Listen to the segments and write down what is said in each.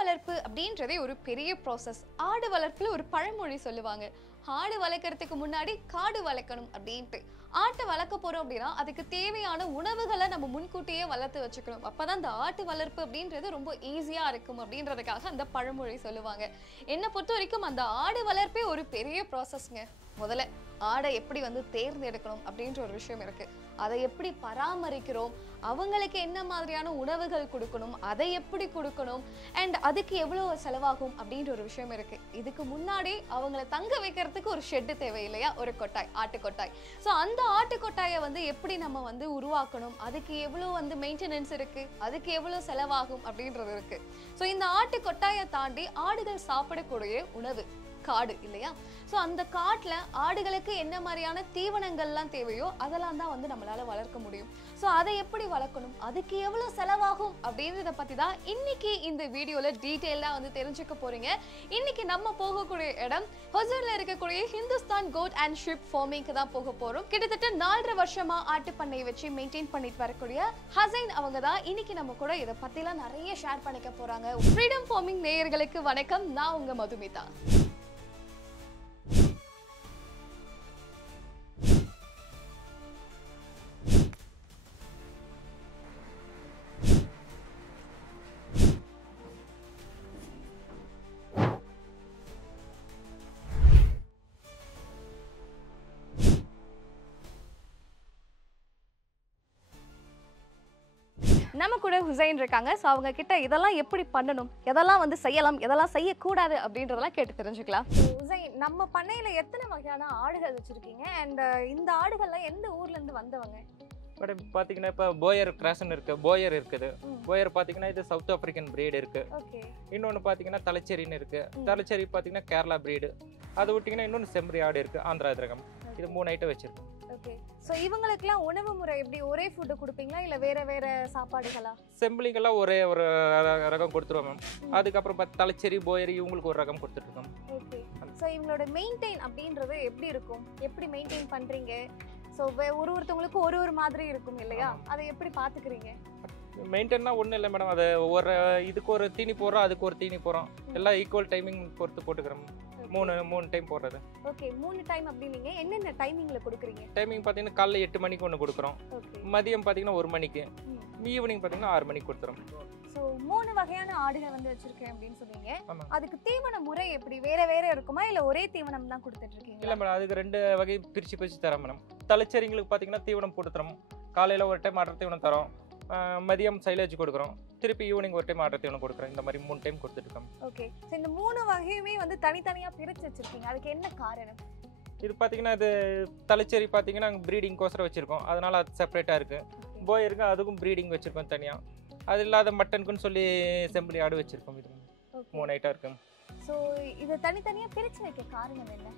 வளர்ப்பு அப்படின்றதே ஒரு பெரிய ப்ராசஸ். ஆடு வளர்ப்புல ஒரு பழமொழி சொல்லுவாங்க, ஆடு வளர்க்கறதுக்கு முன்னாடி காடு வளர்க்கணும் அப்படின்ட்டு. ஆட்டை வளர்க்க போறோம் அப்படின்னா அதுக்கு தேவையான உணவுகளை நம்ம முன்கூட்டியே வளர்த்து வச்சுக்கணும். அப்பதான் அந்த ஆட்டு வளர்ப்பு அப்படின்றது ரொம்ப ஈஸியா இருக்கும் அப்படின்றதுக்காக அந்த பழமொழி சொல்லுவாங்க. என்னை பொறுத்த வரைக்கும் அந்த ஆடு வளர்ப்பே ஒரு பெரிய ப்ராசஸ்ங்க. முதல்ல ஆடை எப்படி தேர்ந்தெடுக்கணும் அப்படின்ற ஒரு விஷயம் இருக்கு. அதை எப்படி பராமரிக்கிறோம், அவங்களுக்கு என்ன மாதிரியான உணவுகள் கொடுக்கணும், அதை எப்படி கொடுக்கணும், அண்ட் அதுக்கு எவ்வளவு செலவாகும் அப்படின்ற ஒரு விஷயம் இருக்கு. இதுக்கு முன்னாடி அவங்கள தங்க வைக்கிறதுக்கு ஒரு ஷெட்டு தேவை இல்லையா, ஒரு கொட்டாய், ஆட்டு கொட்டாய். ஸோ அந்த ஆட்டு கொட்டாயை எப்படி நம்ம உருவாக்கணும், அதுக்கு எவ்வளவு மெயின்டெனன்ஸ் இருக்கு, அதுக்கு எவ்வளவு செலவாகும் அப்படின்றது இருக்கு. ஸோ இந்த ஆட்டு கொட்டாயை தாண்டி ஆடுகள் சாப்பிடக்கூடிய உணவு காடு இல்லையா. ஸோ அந்த காட்டில் ஆடுகளுக்கு என்ன மாதிரியான தீவனங்கள்லாம் தேவையோ அதெல்லாம் தான் நம்மளால வளர்க்க முடியும். ஸோ அதை எப்படி வளர்க்கணும், அதுக்கு எவ்வளோ செலவாகும் அப்படின்றத பற்றி தான் இன்னைக்கு இந்த வீடியோவில் டீட்டெயிலாக தெரிஞ்சுக்க போறீங்க. இன்னைக்கு நம்ம போகக்கூடிய இடம் ஹொசூரில் இருக்கக்கூடிய ஹிந்துஸ்தான் கோட் அண்ட் ஷிப் ஃபார்மிங்க்கு தான் போக போகிறோம். கிட்டத்தட்ட 4.5 வருஷமா ஆட்டு பண்ணை வச்சு மெயின்டைன் பண்ணிட்டு வரக்கூடிய ஹசைன் அவங்க தான் இன்னைக்கு நம்ம கூட இதை பற்றிலாம் நிறைய ஷேர் பண்ணிக்க போகிறாங்க. ஃப்ரீடம் ஃபார்மிங் நேயர்களுக்கு வணக்கம், நான் உங்க மதுமிதா. நம்ம கூட ஹுசைன் இருக்காங்க. ஸோ அவங்க கிட்ட இதெல்லாம் எப்படி பண்ணணும், எதெல்லாம் செய்யலாம், எதெல்லாம் செய்யக்கூடாது அப்படின்றதெல்லாம் கேட்டு தெரிஞ்சுக்கலாம். ஹுசைன், நம்ம பண்ணையில எத்தனை வகையான ஆடுகள் வச்சிருக்கீங்க, அண்ட் இந்த ஆடுகள்லாம் எந்த ஊர்ல இருந்து வந்தவங்க? மேடம் பார்த்தீங்கன்னா இப்போ போயர் கிராசன் இருக்கு, போயர் இருக்குது. போயர் பார்த்தீங்கன்னா இது சவுத் ஆப்பிரிக்கன் பிரீடு இருக்கு. இன்னொன்று பார்த்தீங்கன்னா தலைச்சேரின்னு இருக்கு. தலைச்சேரி பார்த்தீங்கன்னா கேரளா பிரீடு. அதை விட்டிங்கன்னா இன்னொன்று செம்பரி ஆடு இருக்கு, ஆந்திரா ரகம். இது 3 ஐட்டம் வச்சிருக்கோம். ஓகே. ஸோ இவங்களுக்குலாம் உணவு முறை எப்படி, ஒரே ஃபுட்டு கொடுப்பீங்களா இல்லை வேற வேற சாப்பாடுகளா? செம்பிளிங்கெல்லாம் ஒரே ஒரு ரகம் கொடுத்துருவோம் மேம். அதுக்கப்புறம் தலைச்சேரி போயர் இவங்களுக்கு ஒரு ரகம் கொடுத்துட்ருக்கோம். ஓகே. ஸோ இவங்களோட மெயின்டைன் அப்படின்றது எப்படி இருக்கும், எப்படி மெயின்டைன் பண்ணுறீங்க? ஸோ ஒருத்தவங்களுக்கு ஒரு மாதிரி இருக்கும் இல்லையா, அதை எப்படி பார்த்துக்கிறீங்க? மெயின்டைன்னா ஒன்றும் இல்லை மேடம். அது ஒரு இதுக்கு ஒரு தீனி போடுறோம், அதுக்கு ஒரு தீனி போடுறோம். எல்லாம் ஈக்குவல் டைமிங் பொறுத்து போட்டுக்கிறோம். 3 டைம் போடுறது. ஓகே. 3 டைம் அப்படினீங்க, என்னென்ன டைமிங்ல கொடுக்குறீங்க? டைமிங் பார்த்தீங்கன்னா காலைல 8 மணிக்கு ஒன்று கொடுக்குறோம், மதியம் பார்த்தீங்கன்னா 1 மணிக்கு, ஈவினிங் பார்த்தீங்கன்னா 6 மணிக்கு கொடுத்துறோம். ஸோ 3 வகையான ஆடுகள் வச்சிருக்கேன் அப்படின்னு சொன்னீங்க. அதுக்கு தீவன முறை எப்படி, வேற வேற இருக்குமா இல்லை ஒரே தீவனம் தான் கொடுத்துட்டு இருக்கீங்க? இல்லை மேடம், அதுக்கு 2 வகை பிரிச்சு தரோம் மேடம். தலைச்சேரிங்களுக்கு பார்த்தீங்கன்னா தீவனம் போட்டு தரோம். காலையில் ஒரு டைம் ஆடுற தீவனம் தரோம், மதியம் சைலேஜ் கொடுக்குறோம், திருப்பி ஈவினிங் ஒரு டைம் ஆடுற தீவனம் கொடுக்குறோம். இந்த மாதிரி 3 டைம் கொடுத்துருக்கோம். ஓகே. ஸோ இந்த 3 வகையுமே தனித்தனியாக பிரித்து வச்சிருக்கீங்க, அதுக்கு என்ன காரணம்? இது பார்த்தீங்கன்னா இது தலைச்சேரி பார்த்தீங்கன்னா ப்ரீடிங்கோசரம் வச்சுருக்கோம், அதனால் அது செப்பரேட்டாக இருக்குது. போயிருக்கு அதுக்கும் ப்ரீடிங் வச்சுருக்கோம் தனியாக. அது இல்லாத மட்டனுக்குன்னு சொல்லி செம்பிளி ஆடு வச்சுருக்கோம். இது 3 ஐட்டம் இருக்கும். ஸோ இதை தனித்தனியாக பிரித்து வைக்க காரணம் என்ன?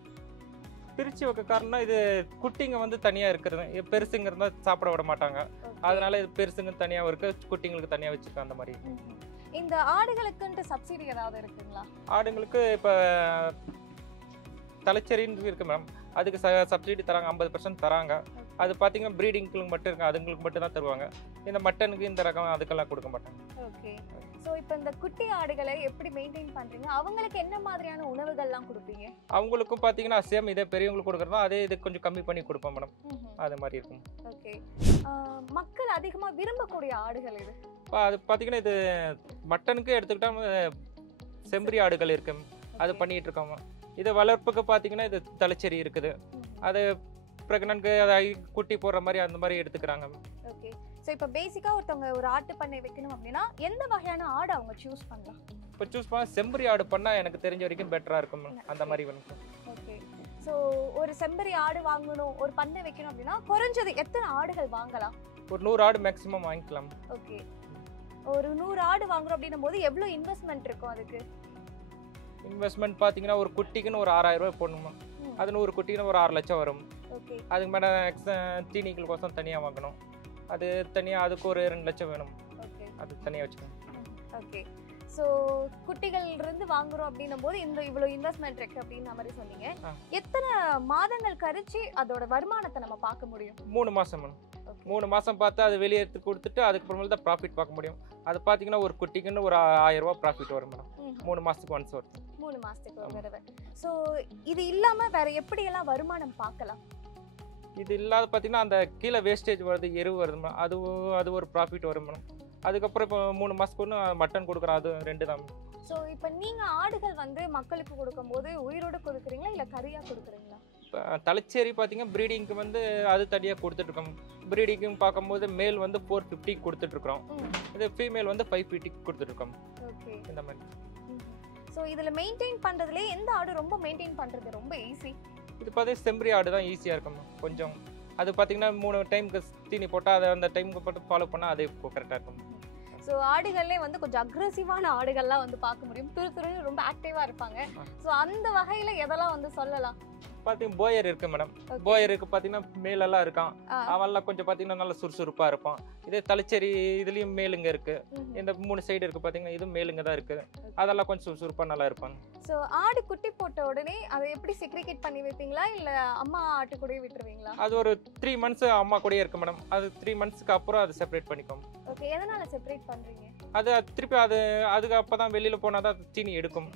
பிரித்து வைக்க காரணம்னா இது குட்டிங்க தனியாக இருக்கிறது, பெருசுங்க இருந்தால் சாப்பிட விட மாட்டாங்க. அதனால இது பெருசுங்க தனியாக இருக்கு, குட்டிங்களுக்கு தனியாக வச்சுருக்கோம். அந்த மாதிரி. இந்த ஆடுகளுக்குன்ட்டு சப்சிடி ஏதாவது இருக்குங்களா? ஆடுங்களுக்கு இப்போ தலைச்சேரின்னு இருக்கு மேம், அதுக்கு சப்சிடி தராங்க, 50% தராங்க. அது பார்த்தீங்கன்னா ப்ரீடிங்களுக்கு மட்டும் இருக்கு, அதுங்களுக்கு மட்டும் தான் தருவாங்க. இந்த மட்டனுக்கு இந்த ரகம் அதுக்கெல்லாம் கொடுக்க மாட்டாங்க. ஓகே. ஸோ இப்போ இந்த குட்டி ஆடுகளை எப்படி மெயின்டைன் பண்ணுறீங்க, அவங்களுக்கு என்ன மாதிரியான உணவுகள்லாம் கொடுப்பீங்க? அவங்களுக்கும் பார்த்தீங்கன்னா சேம் இதே பெரியவங்களுக்கு கொடுக்குறதோ அதே இது கொஞ்சம் கம்மி பண்ணி கொடுப்போம் மேடம். அது மாதிரி இருக்கும். ஓகே. மக்கள் அதிகமாக விரும்பக்கூடிய ஆடுகள் இது? அது பார்த்தீங்கன்னா இது மட்டனுக்கு எடுத்துக்கிட்டா செம்பரி ஆடுகள் இருக்கு, அது பண்ணிட்டு இருக்கோம். இது வளர்ப்புக்கு பார்த்தீங்கன்னா இது தலைச்சேரி இருக்குது, அது ப்ரெக்னன்ட்க்கு அதை குட்டி போடுற மாதிரி அந்த மாதிரி எடுத்துக்கிறாங்க. ஓகே. ஸோ இப்போ பேசிக்காக ஒருத்தவங்க ஒரு ஆட்டு பண்ணை வைக்கணும் அப்படின்னா எந்த வகையான ஆடு அவங்க சூஸ் பண்ணலாம்? இப்போ சூஸ் பண்ணால் செம்பரி ஆடு பண்ணால் எனக்கு தெரிஞ்ச வரைக்கும் பெட்டராக இருக்கும் அந்த மாதிரி வேணும். ஓகே. ஸோ ஒரு செம்பரி ஆடு வாங்கணும், ஒரு பண்ணை வைக்கணும் அப்படின்னா குறைஞ்சது எத்தனை ஆடுகள் வாங்கலாம்? ஒரு 100 ஆடு மேக்ஸிமம் வாங்கிக்கலாம். ஓகே. ஒரு 100 ஆடு வாங்குறோம் அப்படின்னும் போது எவ்வளோ இன்வெஸ்ட்மெண்ட் இருக்கும் அதுக்கு? இன்வெஸ்ட்மெண்ட் பார்த்தீங்கன்னா ஒரு குட்டிக்குன்னு ஒரு 6000 ரூபாய் போடணுமா, அது 100 குட்டிக்குன்னு ஒரு 6 லட்சம் வரும். ஓகே. அதுக்கு மேலே தீனிகளுக்கோசம் தனியாக வாங்கணும், அது தனியாக அதுக்கு ஒரு 2 லட்சம் வேணும். ஓகே. அது தனியாக வச்சுக்கணும். ஓகே. ஸோ குட்டிகள் இருந்து வாங்குறோம் அப்படின்னும் போது இவ்வளோ இன்வெஸ்ட்மெண்ட் இருக்கு அப்படின்ற மாதிரி சொன்னீங்க. எத்தனை மாதங்கள் கழிச்சு அதோட வருமானத்தை நம்ம பார்க்க முடியும்? 3 மாதம் மேம். 3 மாசம் பார்த்து அது வெளியே எடுத்து கொடுத்துட்டு அதுக்கப்புறமேல தான் ப்ராஃபிட் பார்க்க முடியும். அது பார்த்தீங்கன்னா ஒரு குட்டிக்குன்னு ஒரு 1000 ரூபாய் ப்ராஃபிட் வரும் மேடம். 3 மாசத்துக்கு ஒன்ஸ் வரும். 3 மாசத்துக்கு ஒரு தடவை. ஸோ இது இல்லாம வேற எப்படியெல்லாம் வருமானம் பார்க்கலாம்? இது இல்லாத பார்த்தீங்கன்னா அந்த கீழே வேஸ்டேஜ் வருது, எருவு வருது மேடம், அது ஒரு ப்ராஃபிட் வரும் மேடம். அதுக்கப்புறம் இப்போ 3 மாசத்துக்கு ஒன்று மட்டன் கொடுக்குறோம், அது 2 தான். ஸோ இப்போ நீங்க ஆடுகள் வந்து மக்களுக்கு கொடுக்கும்போது உயிரோட கொடுக்குறீங்களா இல்லை கறியா கொடுக்குறீங்களா? இப்போ தலைச்சேரி பார்த்தீங்கன்னா ப்ரீடிங்க்கு வந்து அது தனியாக கொடுத்துட்ருக்கோம். ப்ரீடிங்கும் பார்க்கும்போது மேல் வந்து 450 கொடுத்துட்ருக்குறோம், இது ஃபீமேல் வந்து 550 கொடுத்துட்ருக்கோம். ஓகே, இந்த மாதிரி. ஸோ இதில் மெயின்டைன் பண்ணுறதுலே எந்த ஆடு ரொம்ப மெயின்டைன் பண்ணுறது ரொம்ப ஈஸி? இது பார்த்தீங்கன்னா செம்பரி ஆடு தான் ஈஸியாக இருக்கும் கொஞ்சம். அது பார்த்தீங்கன்னா 3 டைமுக்கு தீனி போட்டால் அதை அந்த டைமுக்கு போட்டு ஃபாலோ பண்ணால் அதே கரெக்டாக இருக்கும். ஸோ ஆடுகள்லே வந்து கொஞ்சம் அக்ரெசிவான ஆடுகள்லாம் வந்து பார்க்க முடியும், துருன்னு ரொம்ப ஆக்டிவாக இருப்பாங்க. ஸோ அந்த வகையில் எதெல்லாம் வந்து சொல்லலாம்? பார்த்தீங்கன்னா போயர் இருக்கு மேடம். போயருக்கு பார்த்தீங்கன்னா மேலெல்லாம் இருக்கான், அவெல்லாம் கொஞ்சம் பார்த்தீங்கன்னா நல்லா சுறுசுறுப்பாக இருப்பான். இதே தலைச்சேரி இதுலேயும் மேலுங்க இருக்கு, இந்த 3 சைடு இருக்கு பார்த்தீங்கன்னா இது மேலுங்க தான் இருக்கு, அதெல்லாம் கொஞ்சம் சுறுசுறுப்பாக நல்லா இருப்பாங்க. ஸோ ஆடு குட்டி போட்ட உடனே அதை எப்படி செக்ரிகேட் பண்ணி வைப்பீங்களா இல்லை அம்மா ஆட்டு கூட விட்டுருவீங்களா? அது ஒரு 3 மந்த்ஸ் அம்மா கூடயே இருக்கு மேடம். அது 3 மந்த்ஸ்க்கு அப்புறம் அது செப்பரேட் பண்ணிக்கும். ஓகே, எதனால செப்பரேட் பண்றீங்க? அது திருப்பி அதுக்கு அப்பதான் வெளியில போனாதான் தீனி எடுக்கும்.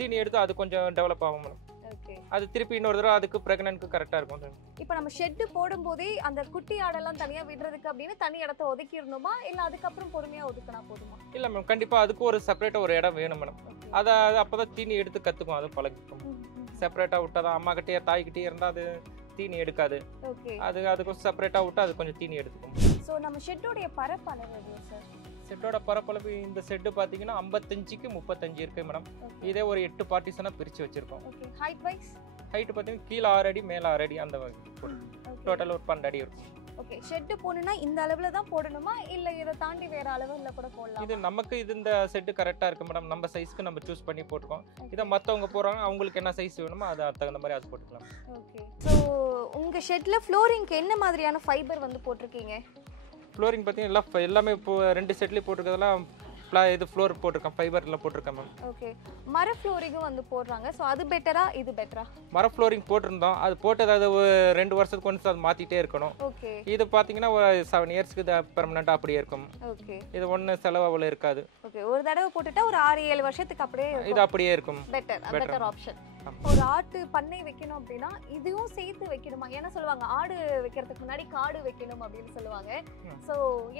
தீனி எடுத்து அது கொஞ்சம் டெவலப் ஆகும் மேடம். ஓகே, அது திருப்பி இன்னொரு தடவை அதுக்கு பிரெக்னன்ட்க்கு கரெக்டா இருக்கும். இப்போ நம்ம ஷெட் போடும்போதே அந்த குட்டி ஆடெல்லாம் தனியா விடுறதுக்கு அப்படின்னு தனி இடத்த ஒதுக்கிடணுமா இல்ல அதுக்கப்புறம் பொறுமையா ஒதுக்கினா போதுமா? இல்ல மேம், கண்டிப்பா அதுக்கு ஒரு செப்பரேட்டா ஒரு இடம் வேணும் மேடம். அதை அப்பதான் தீனி எடுத்து கத்துக்கும், அதை பழகிக்கும். செப்பரேட்டா விட்டாதான் அம்மா கிட்டே தாய்கிட்டே இருந்தா அது தீனி எடுக்காது. அதுக்கு செப்பரேட்டா விட்டா அது கொஞ்சம் தீனி எடுத்துக்கும். ஸோ நம்ம ஷெட்டோடைய பரப்பளவு எவ்வளோ சார்? செட்டோட பரப்பளவு இந்த செட்டு பார்த்தீங்கன்னா 55க்கு 35 இருக்கு மேடம். இதே ஒரு 8 பார்ட்டிஷனாக பிரித்து வச்சிருக்கோம். ஹைட் வைஸ் ஹைட்டு பார்த்தீங்கன்னா கீழே 6 அடி மேலே 6 அடி அந்த டோட்டல் ஒரு 12 அடி இருக்கும். ஓகே, ஷெட் போடணும்னா இந்த அளவுல தான் போடணுமா இல்ல இத தாண்டி வேற அளவுல கூட போடலாம்? இது நமக்கு இந்த செட் கரெக்டா இருக்கு மேடம். நம்ம சைஸ்க்கு நம்ம சூஸ் பண்ணி போட்டுக்கோம். இத மத்தவங்க போறாங்க, அவங்களுக்கு என்ன சைஸ் வேணுமோ அது தகுந்த மாதிரி அது போட்டுக்கலாம். ஓகே, சோ உங்க ஷெட்ல ஃப்ளோரிங்க்கு என்ன மாதிரியான ஃபைபர் வந்து போட்டுருக்கீங்க? ஃப்ளோரிங் பார்த்தீங்கன்னா எல்லாமே இப்போ 2 செட்லேயே போட்டிருக்கிறதெல்லாம் இது ஃப்ளோர் போட்டிருக்கேன், ஃபைபரில் போட்டிருக்கேன் மேம். ஓகே, மர ஃப்ளோரிங்கும் வந்து போடுறாங்க. ஸோ அது பெட்டரா இது பெட்டரா? மர ஃப்ளோரிங் போட்டிருந்தோம், அது போட்டது அது 2 வருஷத்துக்கு ஒன்ஸ் அது மாற்றிட்டே இருக்கணும். ஓகே, இது பார்த்தீங்கன்னா ஒரு 7 இயர்ஸ்க்கு பெர்மனெண்ட்டாக அப்படியே இருக்கும். ஓகே, இது ஒன்றும் செலவு அவ்வளோ இருக்காது. ஓகே, ஒரு தடவை போட்டுட்டா ஒரு 6-7 வருஷத்துக்கு அப்படியே இது அப்படியே இருக்கும். Better option. ஒரு ஆட்டு பண்ணை வைக்கணும் அப்படின்னா இதுவும் சேர்த்து வைக்கணுமா? ஏன்னா சொல்லுவாங்க ஆடு வைக்கிறதுக்கு முன்னாடி காடு வைக்கணும் அப்படின்னு சொல்லுவாங்க. ஸோ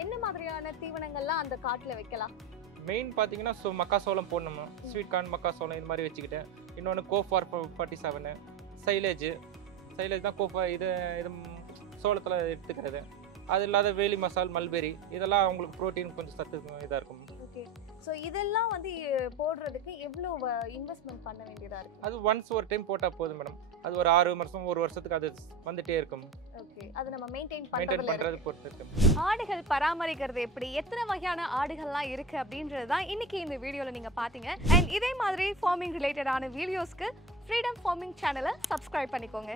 என்ன மாதிரியான தீவனங்கள்லாம் அந்த காட்டில் வைக்கலாம்? மெயின் பார்த்தீங்கன்னா மக்காசோளம் போடணும், ஸ்வீட் கார்ன் மக்காசோளம் இது மாதிரி வச்சுக்கிட்டேன். இன்னொன்று கோஃபார் 47 சைலேஜ் தான் இது சோளத்தில் எடுத்துக்கிறது. அது இல்லாத வேலி மசால், மல்பெரி இதெல்லாம் அவங்களுக்கு ப்ரோட்டீன் கொஞ்சம் சத்து இதாக இருக்கும். ஓகே, ஸோ இதெல்லாம் வந்து போடுறதுக்கு எவ்வளோ இன்வெஸ்ட்மெண்ட் பண்ண வேண்டியதாக இருக்குது? அது ஒன்ஸ் ஒரு டைம் போட்டால் போதும் மேடம். அது ஒரு 6 மாதம் 1 வருஷத்துக்கு அது வந்துட்டே இருக்கும். ஓகே, அது நம்ம மெயின்டைன் பண்ணுறது பொறுத்து இருக்கு. ஆடுகள் பராமரிக்கிறது எப்படி, எத்தனை வகையான ஆடுகள்லாம் இருக்கு அப்படின்றது தான் இன்னைக்கு இந்த வீடியோவில் நீங்கள் பார்த்தீங்க. அண்ட் இதே மாதிரி ஃபார்மிங் ரிலேட்டடான வீடியோஸ்க்கு ஃப்ரீடம் ஃபார்மிங் சேனலை சப்ஸ்கிரைப் பண்ணிக்கோங்க.